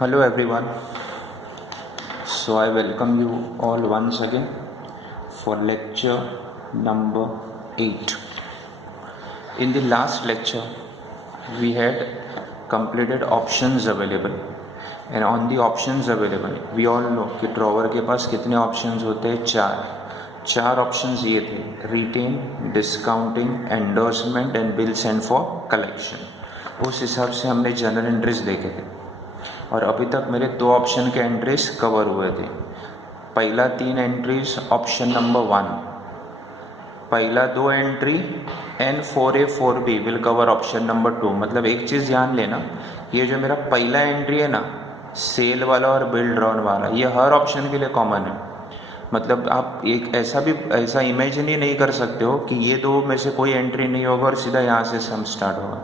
Hello everyone. So I welcome you all once again for lecture number 8. In the last lecture we had completed options available, and on the options available we all know कि drawer के पास कितने options होते हैं, चार options ये थे: retain, discounting, endorsement and bill send for collection. उस हिसाब से हमने जनरल एंट्रीज देखे थे और अभी तक मेरे 2 ऑप्शन के एंट्रीज कवर हुए थे। पहला 3 एंट्रीज ऑप्शन नंबर 1, पहला 2 entry and 4A 4B will cover option number 2। मतलब एक चीज़ ध्यान लेना, ये जो मेरा पहला एंट्री है ना, सेल वाला और बिल ड्रॉन वाला, ये हर ऑप्शन के लिए कॉमन है। मतलब आप एक ऐसा इमेजिन ही नहीं कर सकते हो कि ये 2 में से कोई एंट्री नहीं होगा और सीधा यहाँ से सम स्टार्ट होगा।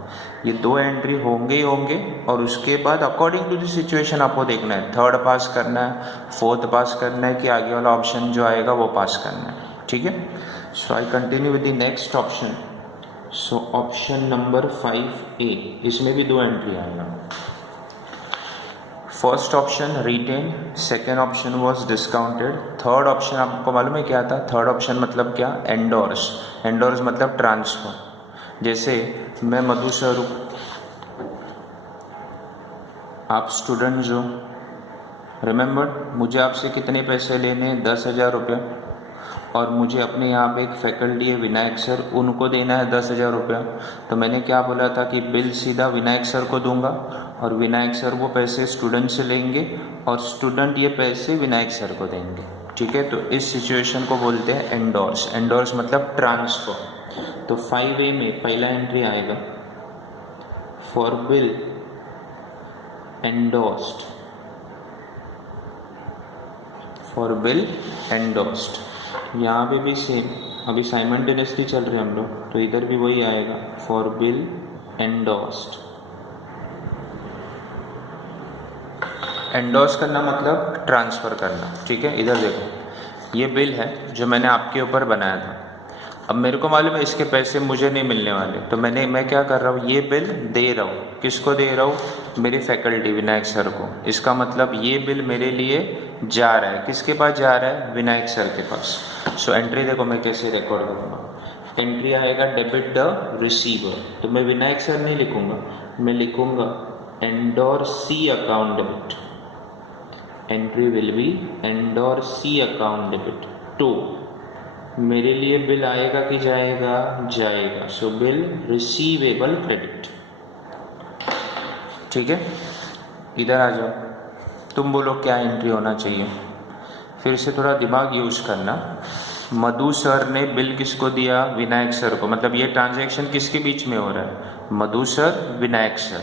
ये 2 एंट्री होंगे ही होंगे और उसके बाद अकॉर्डिंग टू द सिचुएशन आपको देखना है, 3rd पास करना है, 4th पास करना है कि आगे वाला ऑप्शन जो आएगा वो पास करना है। ठीक है, so I continue with the next option. So option number 5A, इसमें भी 2 एंट्री आएगा। First option retain, second option was discounted, third option आपको मालूम है क्या था? थर्ड ऑप्शन मतलब क्या? एंडोर्स। एंडोर्स मतलब ट्रांसफर। जैसे मैं मधु स्वरूप, आप स्टूडेंट जो, रिमेंबर मुझे आपसे कितने पैसे लेने हैं? 10,000 रुपया। और मुझे अपने यहाँ पे एक फैकल्टी है विनायक सर, उनको देना है 10,000 रुपया। तो मैंने क्या बोला था कि बिल सीधा विनायक सर को दूंगा और विनायक सर वो पैसे स्टूडेंट से लेंगे और स्टूडेंट ये पैसे विनायक सर को देंगे। ठीक है, तो इस सिचुएशन को बोलते हैं एंडोर्स। एंडोर्स मतलब ट्रांसफर। तो 5A में पहला एंट्री आएगा for bill endorsed, for bill endorsed. यहाँ पे भी सेम, अभी साइमल्टेनियसली चल रहे हैं हम लोग, तो इधर भी वही आएगा फॉर बिल एंडोर्स्ड। एंडोर्स करना मतलब ट्रांसफ़र करना। ठीक है, इधर देखो, ये बिल है जो मैंने आपके ऊपर बनाया था। अब मेरे को मालूम है इसके पैसे मुझे नहीं मिलने वाले, तो मैं क्या कर रहा हूँ, ये बिल दे रहा हूँ। किसको दे रहा हूँ? मेरी फैकल्टी विनायक सर को। इसका मतलब ये बिल मेरे लिए जा रहा है, किसके पास जा रहा है? विनायक सर के पास। सो एंट्री देखो मैं कैसे रिकॉर्ड करूँगा। एंट्री आएगा डेबिट द रिसीवर, तो मैं विनायक सर नहीं लिखूँगा, मैं लिखूँगा endorse C account debit. Entry will be endorse C account debit to, मेरे लिए बिल आएगा कि जाएगा? जाएगा। So bill receivable credit. ठीक है, इधर आ जाओ, तुम बोलो क्या एंट्री होना चाहिए। फिर से थोड़ा दिमाग यूज करना। मधु सर ने बिल किसको दिया? विनायक सर को। मतलब ये ट्रांजैक्शन किसके बीच में हो रहा है? मधु सर, विनायक सर।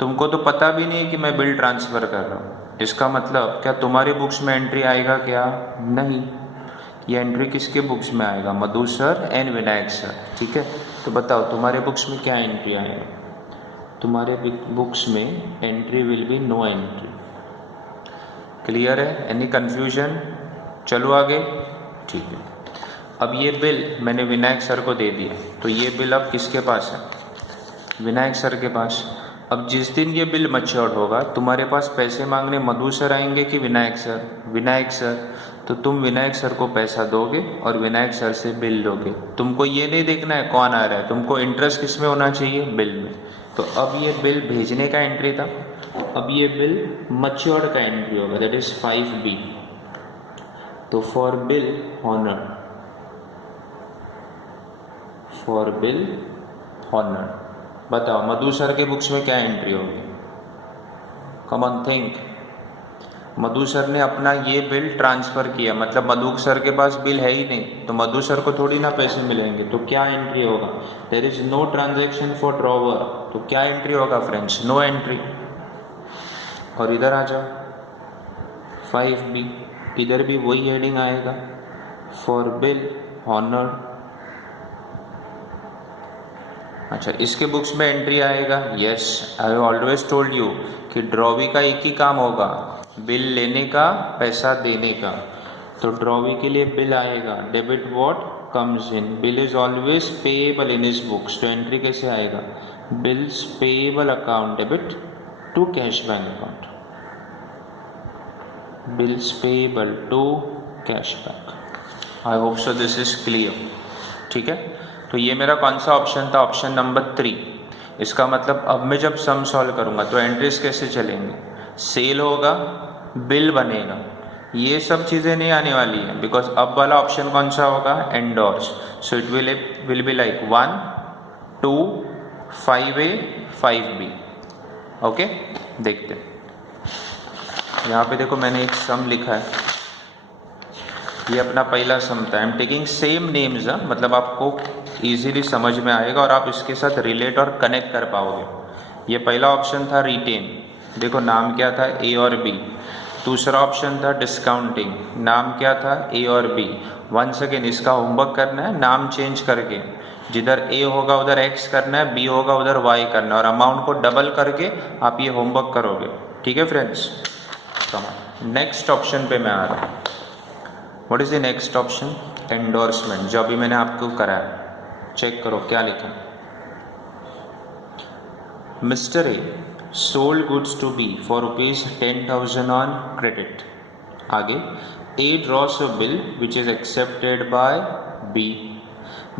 तुमको तो पता भी नहीं कि मैं बिल ट्रांसफ़र कर रहा हूँ। इसका मतलब क्या तुम्हारी बुक्स में एंट्री आएगा क्या? नहीं, ये एंट्री किसके बुक्स में आएगा? मधु सर एंड विनायक सर। ठीक है, तो बताओ तुम्हारे बुक्स में क्या एंट्री आएगा? तुम्हारे बुक्स में entry will be no entry. Clear है? Any confusion? चलो आगे। ठीक है, अब ये बिल मैंने विनायक सर को दे दिया, तो ये बिल अब किसके पास है? विनायक सर के पास। अब जिस दिन ये बिल मैच्योर्ड होगा, तुम्हारे पास पैसे मांगने मधु सर आएंगे कि विनायक सर? विनायक सर। तो तुम विनायक सर को पैसा दोगे और विनायक सर से बिल लोगे। तुमको ये नहीं देखना है कौन आ रहा है, तुमको इंटरेस्ट किस में होना चाहिए? बिल में। तो अब ये बिल भेजने का एंट्री था, अब ये बिल मैच्योर्ड का एंट्री होगा, दैट इज 5B। तो for bill honour, for bill honour, बताओ मधु सर के बुक्स में क्या एंट्री होगी? Come on think. Madhu sir ने अपना ये बिल ट्रांसफ़र किया, मतलब मधु सर के पास बिल है ही नहीं, तो मधु सर को थोड़ी ना पैसे मिलेंगे। तो क्या एंट्री होगा? There is no transaction for drawer. तो क्या एंट्री होगा फ्रेंड्स? No entry. और इधर आ जाओ 5B, इधर भी वही हेडिंग आएगा फॉर बिल ऑनर। अच्छा, इसके बुक्स में एंट्री आएगा? Yes, I have always told you कि ड्रॉवी का एक ही काम होगा, बिल लेने का, पैसा देने का। तो ड्रॉवी के लिए बिल आएगा, debit what comes in, bill is always payable in his books. तो एंट्री कैसे आएगा? Bills payable account debit to cash bank account. Bills payable to cashback. I hope so this is clear. ठीक है, तो ये मेरा कौन सा ऑप्शन था? Option number 3। इसका मतलब अब मैं जब सम सॉल्व करूँगा तो एंट्रीज कैसे चलेंगे? सेल होगा, बिल बनेगा, ये सब चीज़ें नहीं आने वाली है, बिकॉज अब वाला ऑप्शन कौन सा होगा? Endorse. So it will be like 1, 2, 5A, 5B। Okay, देखते हैं। यहाँ पे देखो मैंने एक सम लिखा है, ये अपना पहला सम था। I am taking same names, मतलब आपको इजीली समझ में आएगा और आप इसके साथ रिलेट और कनेक्ट कर पाओगे। ये पहला ऑप्शन था रिटेन, देखो नाम क्या था? ए और बी। दूसरा ऑप्शन था डिस्काउंटिंग, नाम क्या था? ए और बी। वंस अगेन इसका होमवर्क करना है, नाम चेंज करके, जिधर ए होगा उधर एक्स करना है, बी होगा उधर वाई करना है, और अमाउंट को डबल करके आप ये होमवर्क करोगे। ठीक है फ्रेंड्स, नेक्स्ट ऑप्शन पे मैं आ रहा हूँ। What is the next option? Endorsement, जो अभी मैंने आपको कराया। चेक करो क्या लिखा। Mister A sold goods to B for rupees 10,000 on credit. आगे A draws a bill which is accepted by B.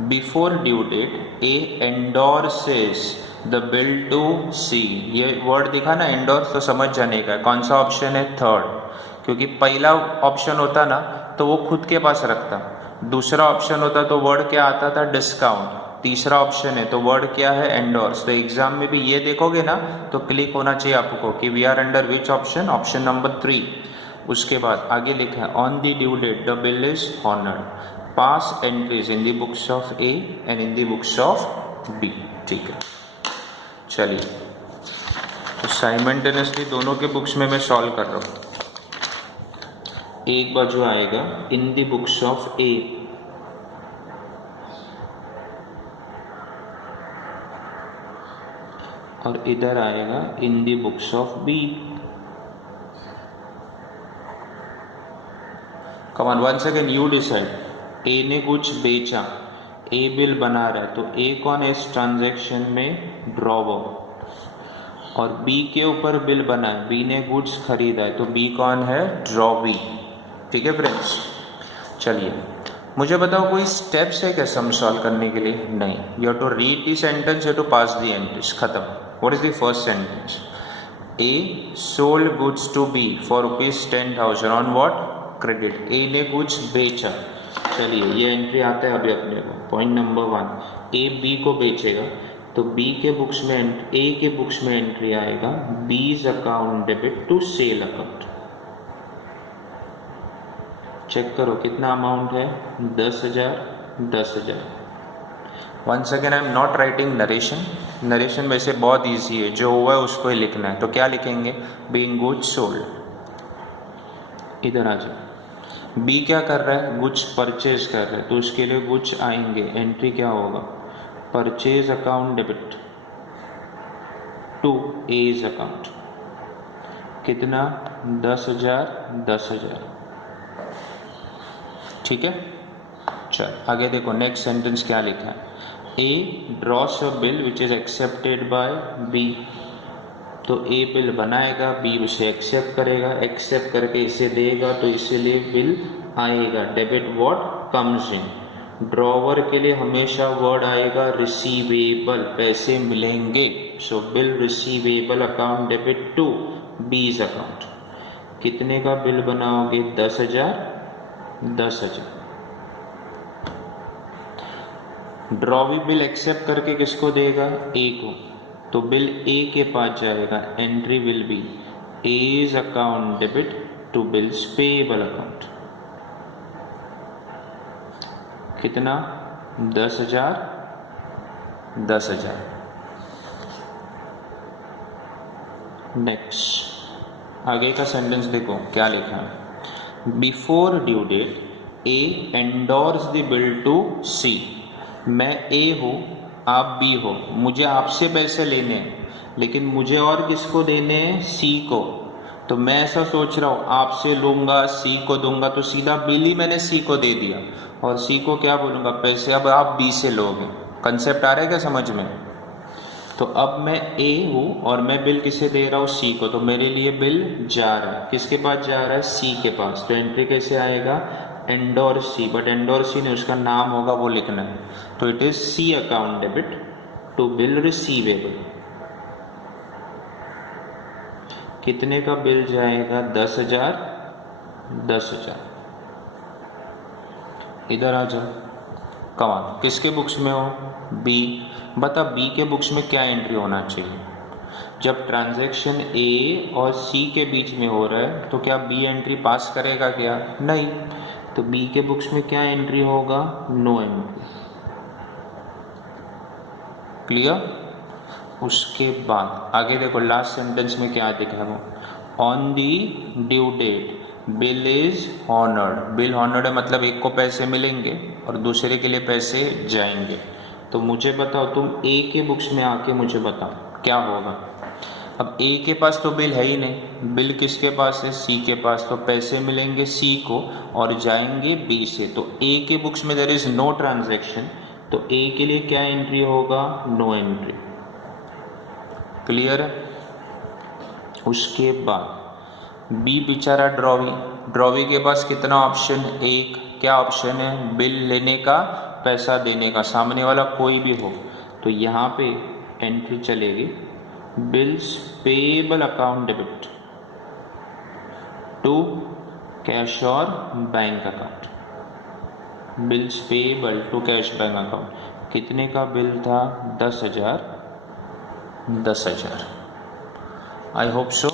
Before due date, A endorses the bill to C. ये वर्ड दिखा ना endorse, तो समझ जाने का कौन सा ऑप्शन है? थर्ड, क्योंकि पहला ऑप्शन होता ना तो वो खुद के पास रखता, दूसरा ऑप्शन होता तो वर्ड क्या आता था? डिस्काउंट। तीसरा ऑप्शन है तो वर्ड क्या है? एंडोर्स। तो एग्जाम में भी ये देखोगे ना तो क्लिक होना चाहिए आपको कि we are under which option? Option number 3। उसके बाद आगे लिखा है on the due date the bill is honoured, pass entries in the books of A and in the books of B. ठीक है, चलिए तो साइमल्टेनियसली दोनों के बुक्स में मैं सॉल्व कर रहा हूँ। एक बाजू आएगा in the books of A, और इधर आएगा in the books of B. Come on, once again you decide. A ने कुछ बेचा, ए बिल बना रहा है, तो ए कौन है इस ट्रांजैक्शन में? ड्रॉवर। और बी के ऊपर बिल बना है, बी ने गुड्स खरीदा है, तो बी कौन है? ड्रॉवी। ठीक है फ्रेंड्स, चलिए मुझे बताओ कोई स्टेप्स है क्या सम सॉल्व करने के लिए? नहीं, you have to read the sentence, you have to pass the entries, खत्म। What is the first sentence? A sold goods to B for rupees 10,000 on what? Credit. A ने कुछ बेचा। चलिए ये एंट्री आता है अभी अपने को। पॉइंट नंबर 1, ए बी को बेचेगा, तो बी के बुक्स में ए के बुक्स में एंट्री आएगा B's account debit to sale account. Check करो कितना अमाउंट है? 10,000, 10,000। Once again I am not writing narration, narration वैसे बहुत इजी है, जो हुआ है उसको ही लिखना है। तो क्या लिखेंगे? Being goods sold. इधर आ जाओ, बी क्या कर रहा है? गुड्स परचेज कर रहा है, तो उसके लिए गुड्स आएंगे, एंट्री क्या होगा? Purchase account debit to A's account. कितना? 10,000, 10,000। ठीक है, चल आगे देखो नेक्स्ट सेंटेंस क्या लिखा है? A draws a bill which is accepted by B. तो ए बिल बनाएगा, बी उसे एक्सेप्ट करेगा, एक्सेप्ट करके इसे देगा, तो इसीलिए बिल आएगा। Debit what comes in. Drawer के लिए हमेशा वर्ड आएगा रिसीवेबल, पैसे मिलेंगे। So bill receivable account debit to B's account. कितने का बिल बनाओगे? 10,000, 10,000। ड्रॉवी बिल एक्सेप्ट करके किसको देगा? ए को, तो बिल ए के पास जाएगा, entry will be A's account debit to bills payable account. कितना? 10,000, 10,000। नेक्स्ट आगे का सेंटेंस देखो क्या लिखा है? Before due date A endorse the bill to C. मैं ए हूँ, आप बी हो, मुझे आपसे पैसे लेने हैं, लेकिन मुझे और किसको देने हैं? सी को। तो मैं ऐसा सोच रहा हूँ आपसे लूँगा, सी को दूंगा, तो सीधा बिल ही मैंने सी को दे दिया, और सी को क्या बोलूँगा? पैसे अब आप बी से लोगे। कंसेप्ट आ रहा है क्या समझ में? तो अब मैं ए हूँ और मैं बिल किसे दे रहा हूँ, सी को, तो मेरे लिए बिल जा रहा है, किसके पास जा रहा है, सी के पास। तो एंट्री कैसे आएगा, endorsee, but endorsee ने उसका नाम होगा वो लिखना है, तो it is C account debit to bill receivable. कितने का बिल जाएगा, 10,000, 10,000। इधर आ जाओ, कमान किसके बुक्स में हो, बी। बता बी के बुक्स में क्या एंट्री होना चाहिए, जब ट्रांजैक्शन ए और सी के बीच में हो रहा है तो क्या बी एंट्री पास करेगा क्या, नहीं। तो बी के बुक्स में क्या एंट्री होगा, नो एंट्री। क्लियर। उसके बाद आगे देखो, लास्ट सेंटेंस में क्या दिखा है, on the due date bill is honoured. Bill honoured है मतलब एक को पैसे मिलेंगे और दूसरे के लिए पैसे जाएंगे। तो मुझे बताओ, तुम ए के बुक्स में आके मुझे बताओ क्या होगा। अब ए के पास तो बिल है ही नहीं, बिल किसके पास है, सी के पास, तो पैसे मिलेंगे सी को और जाएंगे बी से। तो ए के बुक्स में देयर इज नो ट्रांजैक्शन, तो ए के लिए क्या एंट्री होगा, नो एंट्री। क्लियर है। उसके बाद बी बेचारा ड्रॉवी के पास कितना ऑप्शन, एक। क्या ऑप्शन है, बिल लेने का, पैसा देने का, सामने वाला कोई भी हो। तो यहाँ पे एंट्री चलेगी bills payable account debit to cash और bank account. Bills payable to cash bank account. कितने का बिल था, 10,000, 10,000। I hope so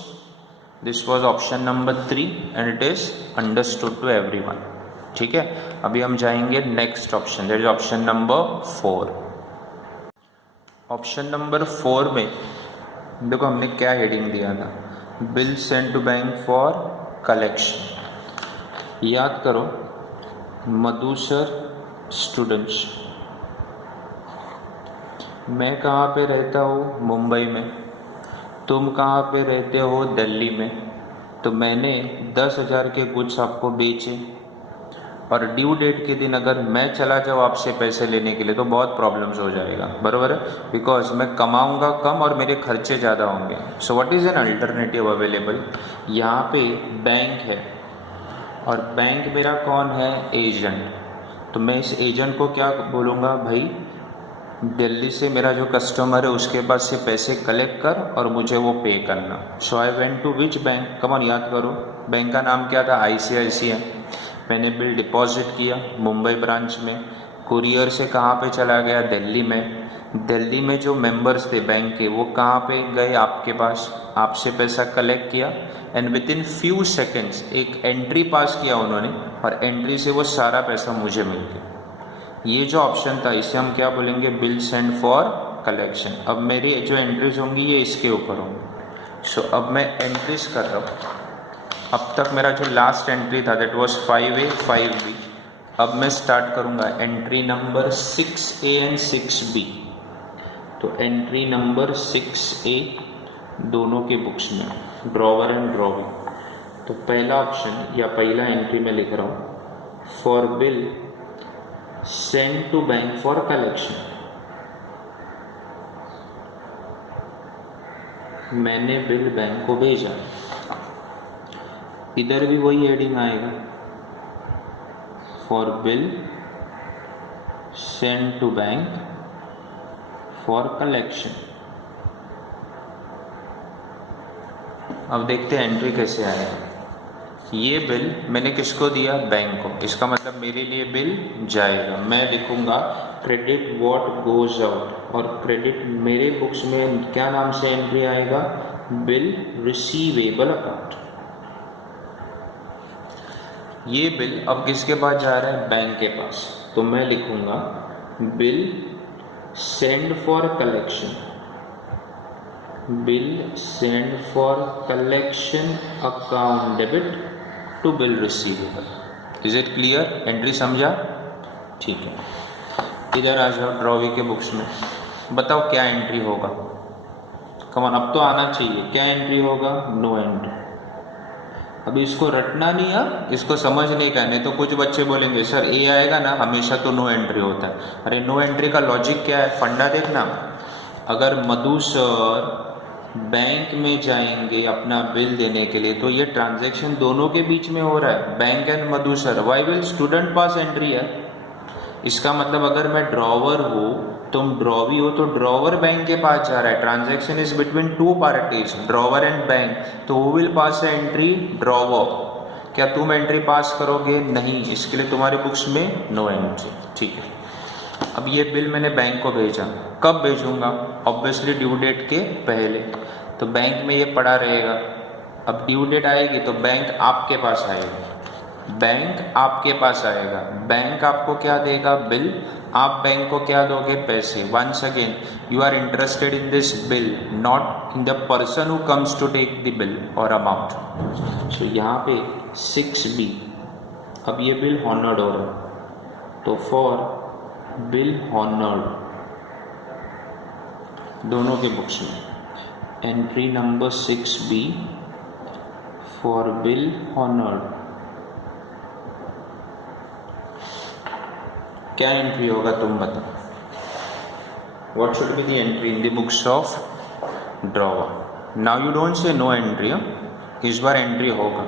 this was option number 3 and it is understood to everyone. ठीक है, अभी हम जाएंगे next option, that is option number 4। Option number 4 में देखो हमने क्या हेडिंग दिया था, bill send to bank for collection. याद करो, मधु सर स्टूडेंट्स, मैं कहाँ पे रहता हूँ, मुंबई में, तुम कहाँ पे रहते हो, दिल्ली में। तो मैंने 10,000 के गुड्स आपको बेचे और ड्यू डेट के दिन अगर मैं चला जाऊँ आपसे पैसे लेने के लिए तो बहुत प्रॉब्लम्स हो जाएगा, बराबर है, बिकॉज मैं कमाऊँगा कम और मेरे खर्चे ज़्यादा होंगे। So what is an alternative available, यहाँ पे बैंक है और बैंक मेरा कौन है, एजेंट। तो मैं इस एजेंट को क्या बोलूँगा, भाई दिल्ली से मेरा जो कस्टमर है उसके पास से पैसे कलेक्ट कर और मुझे वो पे करना। So I went to which bank, come याद करो, बैंक का नाम क्या था, ICICI। मैंने बिल डिपॉजिट किया मुंबई ब्रांच में, कुरियर से कहाँ पे चला गया, दिल्ली में। दिल्ली में जो मेंबर्स थे बैंक के वो कहाँ पे गए, आपके पास, आपसे पैसा कलेक्ट किया and with in few seconds एक एंट्री पास किया उन्होंने और एंट्री से वो सारा पैसा मुझे मिल गया। ये जो ऑप्शन था इसे हम क्या बोलेंगे, बिल सेंड फॉर कलेक्शन। अब मेरी जो एंट्रीज होंगी ये इसके ऊपर होंगी। सो अब मैं एंट्रीज कर रहा हूँ। अब तक मेरा जो लास्ट एंट्री था दैट वाज 5A 5B। अब मैं स्टार्ट करूँगा entry number 6A and 6B। तो एंट्री नंबर 6A दोनों के बुक्स में, ड्रॉवर एंड ड्रॉविंग। तो पहला ऑप्शन या पहला एंट्री में लिख रहा हूँ, for bill send to bank for collection. मैंने बिल बैंक को भेजा, इधर भी वही हेडिंग आएगा, for bill send to bank for collection. अब देखते हैं एंट्री कैसे आएगा। ये बिल मैंने किसको दिया, बैंक को, इसका मतलब मेरे लिए बिल जाएगा। मैं लिखूंगा क्रेडिट व्हाट गोज आउट और क्रेडिट मेरे बुक्स में क्या नाम से एंट्री आएगा, बिल रिसीवेबल अकाउंट। ये बिल अब किसके पास जा रहा है, बैंक के पास। तो मैं लिखूंगा bill send for collection, bill send for collection account debit to bill receivable. Is it clear, entry समझा, ठीक है। इधर आ जाओ ड्रॉवी के बुक्स में, बताओ क्या एंट्री होगा, कमान अब तो आना चाहिए, क्या एंट्री होगा, नो एंट्री। अभी इसको रटना नहीं है, इसको समझने का, नहीं तो कुछ बच्चे बोलेंगे सर ए आएगा ना हमेशा तो नो एंट्री होता है। अरे नो एंट्री का लॉजिक क्या है, फंडा देखना, अगर मधु सर बैंक में जाएंगे अपना बिल देने के लिए, तो ये ट्रांजैक्शन दोनों के बीच में हो रहा है, bank and Madhu sir. Why will student pass entry है? इसका मतलब अगर मैं ड्रॉवर हूँ, तुम ड्रॉवी हो, तो ड्रॉवर बैंक के पास जा रहा है। Transaction is between two parties, drawer and bank. तो who will pass entry? Drawer. क्या तुम एंट्री पास करोगे? नहीं, इसके लिए तुम्हारी बुक्स में नो एंट्री। ठीक है, अब ये बिल मैंने बैंक को भेजा, कब भेजूंगा? ऑब्वियसली ड्यू डेट के पहले। तो बैंक में ये पड़ा रहेगा। अब ड्यू डेट आएगी तो बैंक आपके पास आएगा, बैंक आपके पास आएगा। बैंक आपको क्या देगा? बिल। आप बैंक को क्या दोगे? पैसे। Once again, you are interested in this bill, not in the person who comes to take the bill और अमाउंट। सो यहाँ पे 6B, अब ये बिल हॉनर्ड हो रहा है, तो फॉर बिल हॉनर्ड, दोनों के बुक्स में entry number 6B for bill honoured, क्या एंट्री होगा तुम बताओ? What should be the entry in the books of drawer? Now you don't say no entry, इस बार एंट्री होगा।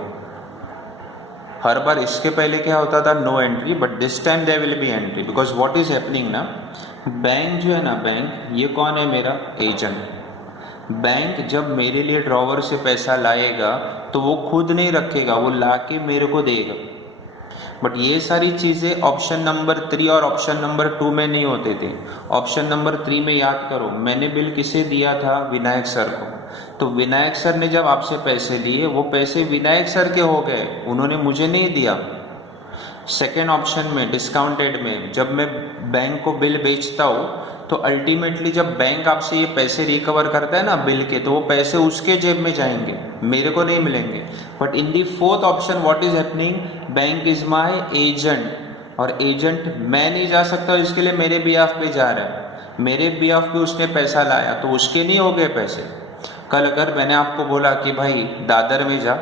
हर बार इसके पहले क्या होता था? No entry, but this time there will be entry, because what is happening ना, बैंक जो है ना, बैंक ये कौन है? मेरा एजेंट। बैंक जब मेरे लिए ड्रॉवर से पैसा लाएगा तो वो खुद नहीं रखेगा, वो ला के मेरे को देगा। बट ये सारी चीज़ें ऑप्शन नंबर 3 और ऑप्शन नंबर 2 में नहीं होते थे। ऑप्शन नंबर 3 में याद करो, मैंने बिल किसे दिया था? विनायक सर को। तो विनायक सर ने जब आपसे पैसे लिए, वो पैसे विनायक सर के हो गए, उन्होंने मुझे नहीं दिया। सेकेंड ऑप्शन में, डिस्काउंटेड में, जब मैं बैंक को बिल बेचता हूँ तो अल्टीमेटली जब बैंक आपसे ये पैसे रिकवर करता है ना बिल के, तो वो पैसे उसके जेब में जाएंगे, मेरे को नहीं मिलेंगे। But in the fourth option what is happening? Bank is my agent, और एजेंट मैं नहीं जा सकता, इसके लिए मेरे बिहाफ पे जा रहा है। मेरे बिहाफ पे उसने पैसा लाया तो उसके नहीं हो गए पैसे। कल अगर मैंने आपको बोला कि भाई दादर में जा,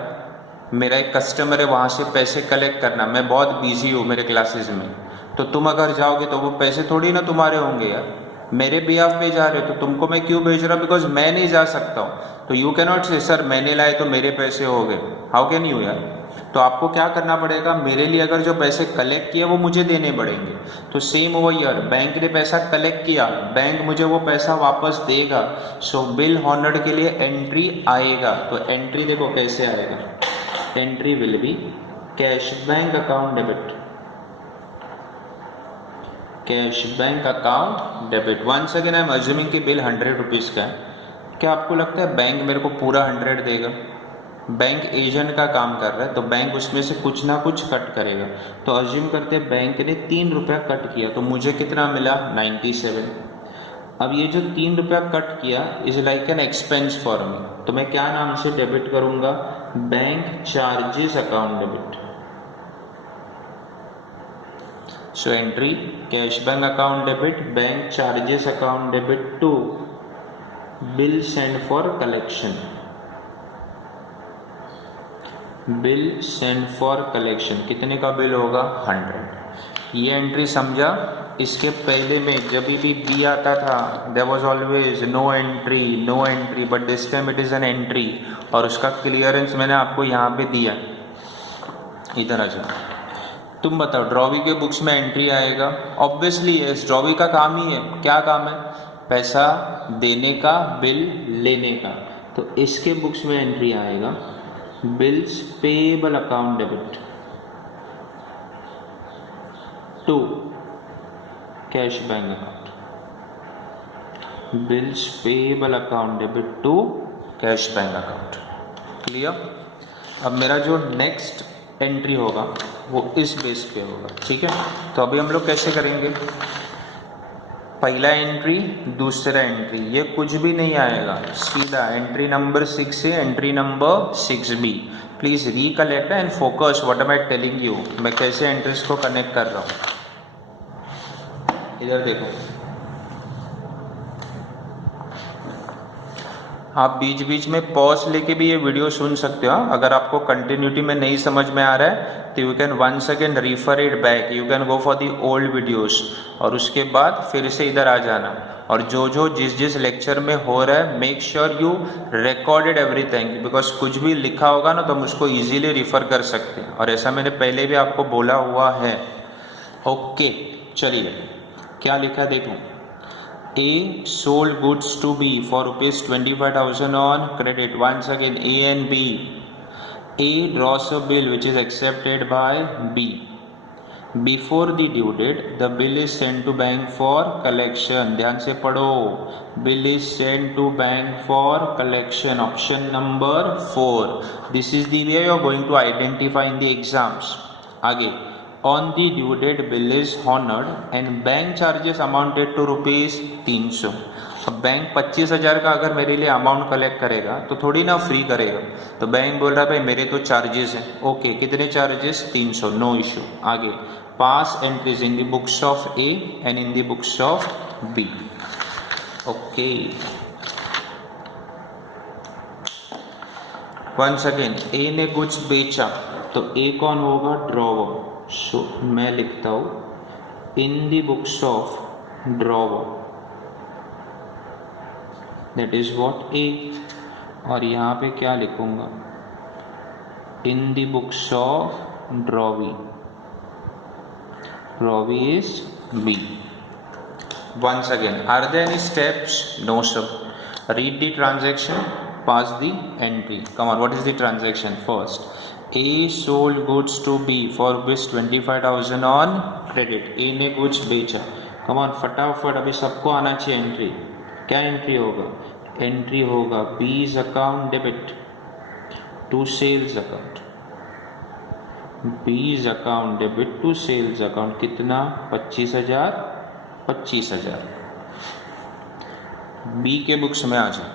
मेरा एक कस्टमर है, वहाँ से पैसे कलेक्ट करना, मैं बहुत बिजी हूँ मेरे क्लासेस में, तो तुम अगर जाओगे तो वो पैसे थोड़ी ना तुम्हारे होंगे यार, मेरे बिहाफ पे जा रहे हो, तो तुमको मैं क्यों भेज रहा हूँ? बिकॉज मैं नहीं जा सकता हूँ। तो यू कैन नॉट से सर मैंने लाए तो मेरे पैसे हो गए, हाउ कैन यू यार? तो आपको क्या करना पड़ेगा? मेरे लिए अगर जो पैसे कलेक्ट किए वो मुझे देने पड़ेंगे। तो सेम ओवर हियर, बैंक ने पैसा कलेक्ट किया, बैंक मुझे वो पैसा वापस देगा। सो बिल हॉनर्ड के लिए एंट्री आएगा। तो एंट्री देखो कैसे आएगा, entry will be cash bank account debit, cash bank account debit. Once again I am assuming कि बिल 100 रुपीज़ का है। क्या आपको लगता है बैंक मेरे को पूरा 100 देगा? बैंक एजेंट का काम कर रहा है, तो बैंक उसमें से कुछ ना कुछ कट करेगा। तो अज्यूम करते हैं बैंक ने 3 रुपया कट किया, तो मुझे कितना मिला? 97। अब ये जो 3 रुपया कट किया is like an expense for me, तो मैं क्या नाम से डेबिट करूंगा? Bank charges account debit. So entry cash bank account debit, bank charges account debit to bill send for collection, bill send for collection. कितने का bill होगा? 100। ये एंट्री समझा? इसके पहले में जब भी बी आता था there was always no entry, but this time it is an entry, और उसका क्लियरेंस मैंने आपको यहाँ पे दिया। इधर आ जाओ, तुम बताओ ड्रॉवी के बुक्स में एंट्री आएगा? ऑब्वियसली यस, ड्रॉवी का काम ही है। क्या काम है? पैसा देने का, बिल लेने का। तो इसके बुक्स में एंट्री आएगा bills payable account debit to cash bank account, bills payable account debit to cash bank account. Clear? अब मेरा जो नेक्स्ट एंट्री होगा वो इस बेस पे होगा, ठीक है? तो अभी हम लोग कैसे करेंगे? पहला एंट्री, दूसरा एंट्री, ये कुछ भी नहीं आएगा, सीधा एंट्री नंबर 6 से entry number 6B। Please recollect and focus what am I telling you, मैं कैसे एंट्रीज को कनेक्ट कर रहा हूँ। इधर देखो, आप बीच बीच में पॉज लेके भी ये वीडियो सुन सकते हो। अगर आपको कंटिन्यूटी में नहीं समझ में आ रहा है तो you can once again refer it back, you can go for the old videos, और उसके बाद फिर से इधर आ जाना और जो जो जिस जिस लेक्चर में हो रहा है make sure you recorded everything, because कुछ भी लिखा होगा ना तो हम उसको इजीली रिफर कर सकते हैं, और ऐसा मैंने पहले भी आपको बोला हुआ है। ओके चलिए क्या लिखा है देखो। A sold goods to B for rupees 25,000 on credit. Once again, A and B. A draws a bill which is accepted by B. Before the due date, the bill is sent to bank for collection. ध्यान से पढ़ो, bill is sent to bank for collection. Option number 4. This is the way you are going to identify in the exams. आगे, on the due date bill is honored and bank charges amounted to rupees 300. अब bank 25,000 का अगर मेरे लिए amount collect करेगा तो थोड़ी ना फ्री करेगा, तो बैंक बोल रहा है भाई मेरे तो चार्जेस हैं। ओके कितने चार्जेस? 300, no issue. आगे, pass entries in the books of A and in the books of B. Okay once again, A ने कुछ बेचा तो ए कौन होगा? ड्रॉवर। सो मैं लिखता हूं in the books of drawer, that is what A, और यहां पे क्या लिखूंगा? In the books of drawee, drawee is B. Once again, are there any steps? No sir. Read the transaction, pass the entry. Come on, what is the transaction? First, A sold goods to B for rupees 25,000 on credit. A ने कुछ बेचा। Come on, फटाफट अभी सबको आना चाहिए entry. क्या entry होगा? एंट्री होगा B's account debit to sales account. B's account debit to sales account कितना? 25,000। 25,000 B के बुक्स में आ जाए।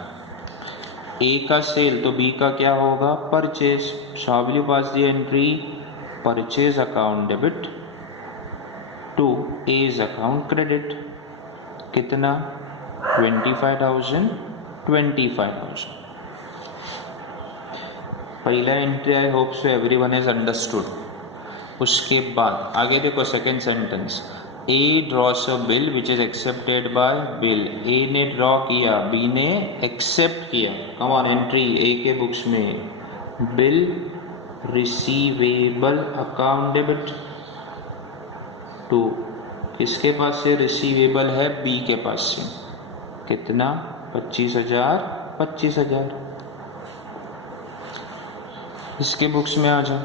ए का सेल तो बी का क्या होगा? Purchase. So how will you pass the entry? Purchase account debit to A's account credit. कितना? 25,000। 25,000 पहला entry. I hope so everyone has understood. उसके बाद आगे देखो second sentence, A draws a bill which is accepted by bill. A ने draw किया, B ने accept किया। कम ऑन एंट्री A के बुक्स में bill receivable account debit to, किसके पास से रिसीवेबल है? B के पास से। कितना? 25,000। 25,000 इसके बुक्स में आ जाओ।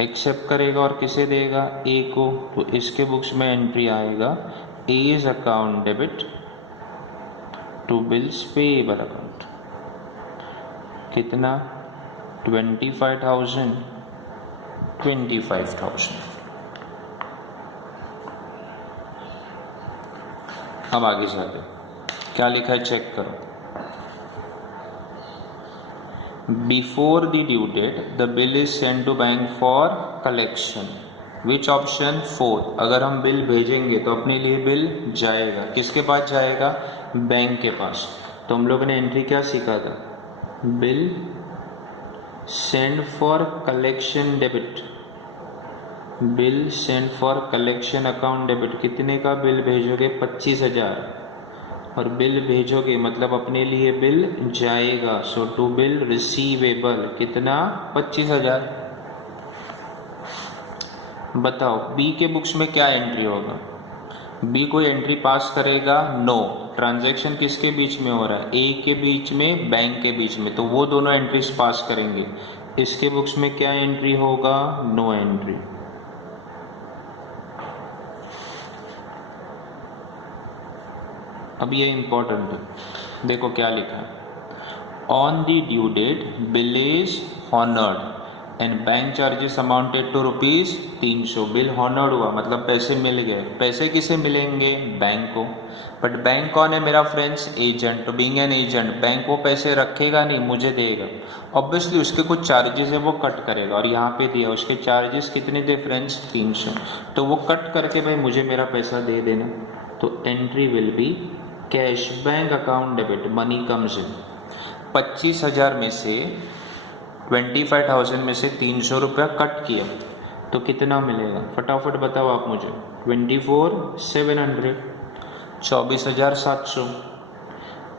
एक्सेप्ट करेगा और किसे देगा? ए को। तो इसके बुक्स में एंट्री आएगा A's account debit to bills payable account. कितना? 25,000। 25,000। अब आगे जाके क्या लिखा है चेक करो। Before the due date, the bill is sent to bank for collection. Which option? 4. अगर हम बिल भेजेंगे तो अपने लिए बिल जाएगा, किसके पास जाएगा? बैंक के पास। तो हम लोगों ने एंट्री क्या सीखा था? Bill send for collection debit, bill send for collection account debit. कितने का बिल भेजोगे? 25,000। और बिल भेजोगे मतलब अपने लिए बिल जाएगा। सो टू बिल रिसीवेबल कितना? 25,000। बताओ बी के बुक्स में क्या एंट्री होगा? बी कोई एंट्री पास करेगा? नो। ट्रांजैक्शन किसके बीच में हो रहा है? ए के बीच में, बैंक के बीच में, तो वो दोनों एंट्रीज पास करेंगे। इसके बुक्स में क्या एंट्री होगा? No entry. अब ये इंपॉर्टेंट है, देखो क्या लिखा है। On the due date bill is honoured and bank charges amounted to rupees 300। Bill honoured हुआ मतलब पैसे मिल गए। पैसे किसे मिलेंगे? बैंक को। बट बैंक कौन है मेरा फ्रेंड्स? एजेंट। तो बीइंग एन एजेंट बैंक वो पैसे रखेगा नहीं, मुझे देगा। ऑब्वियसली उसके कुछ चार्जेस है वो कट करेगा, और यहाँ पे दिया उसके चार्जेस कितने थे फ्रेंड्स? 300। तो वो कट करके भाई मुझे मेरा पैसा दे देना। तो entry will be cash bank account debit, money comes in. 25,000 में से 25,000 में से 300 रुपया कट किया तो कितना मिलेगा? फटाफट बताओ आप मुझे। 24,700। 24,700।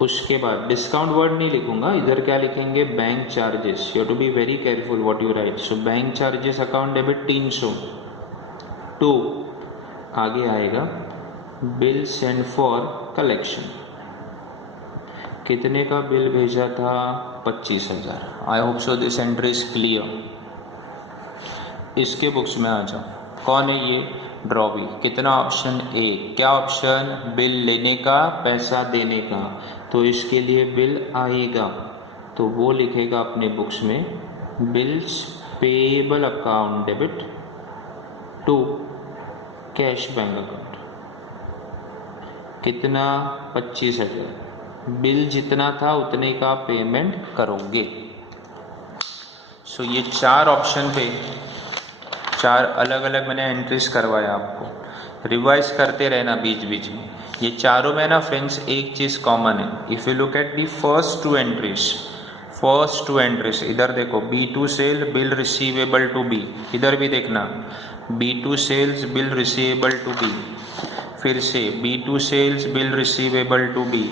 उसके बाद डिस्काउंट वर्ड नहीं लिखूंगा, इधर क्या लिखेंगे, bank charges. You have to be very careful what you write. So bank charges account debit 300। 2 आगे आएगा बिल सेंड फॉर कलेक्शन। कितने का बिल भेजा था, 25,000। आई hope so this entry is clear. इसके बुक्स में आ जाओ, कौन है ये, ड्रॉबी। कितना, ऑप्शन ए। क्या ऑप्शन, बिल लेने का, पैसा देने का। तो इसके लिए बिल आएगा तो वो लिखेगा अपने बुक्स में bills payable account debit to cash bank account. कितना, 25,000। बिल जितना था उतने का पेमेंट करोगे। सो ये 4 ऑप्शन पे 4 अलग अलग मैंने एंट्रीज करवाया आपको। रिवाइज करते रहना बीच बीच में। ये चारों में ना फ्रेंड्स एक चीज़ कॉमन है। If you look at the first 2 entries, इधर देखो, B2 sale bill receivable to be. इधर भी देखना, B2 sales bill receivable to be. फिर से B2 sales bill receivable to be.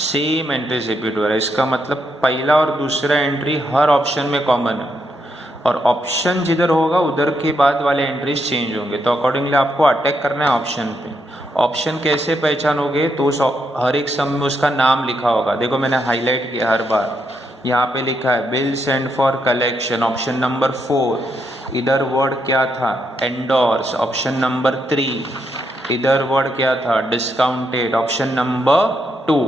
Same entries repeat हो रहा है। इसका मतलब पहला और दूसरा एंट्री हर ऑप्शन में कॉमन है, और ऑप्शन जिधर होगा उधर के बाद वाले एंट्रीज चेंज होंगे। तो अकॉर्डिंगली आपको अटैक करना है ऑप्शन पे। ऑप्शन कैसे पहचानोगे, तो उस हर एक सम में उसका नाम लिखा होगा। देखो मैंने हाईलाइट किया हर बार, यहाँ पे लिखा है bill send for collection, option number 4। इधर वर्ड क्या था, एंडोर्स, ऑप्शन नंबर 3। इधर वर्ड क्या था, डिस्काउंटेड, ऑप्शन नंबर 2।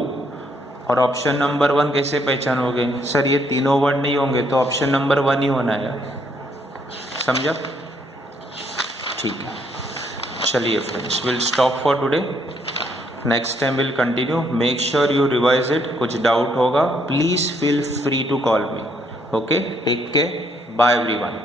और ऑप्शन नंबर 1 कैसे पहचानोगे, सर ये तीनों वर्ड नहीं होंगे तो ऑप्शन नंबर 1 ही होना है। समझा, ठीक है। चलिए friends, will stop for today. Next time will continue. Make sure you revise it. कुछ डाउट होगा please feel free to call me. Okay, take care, bye everyone.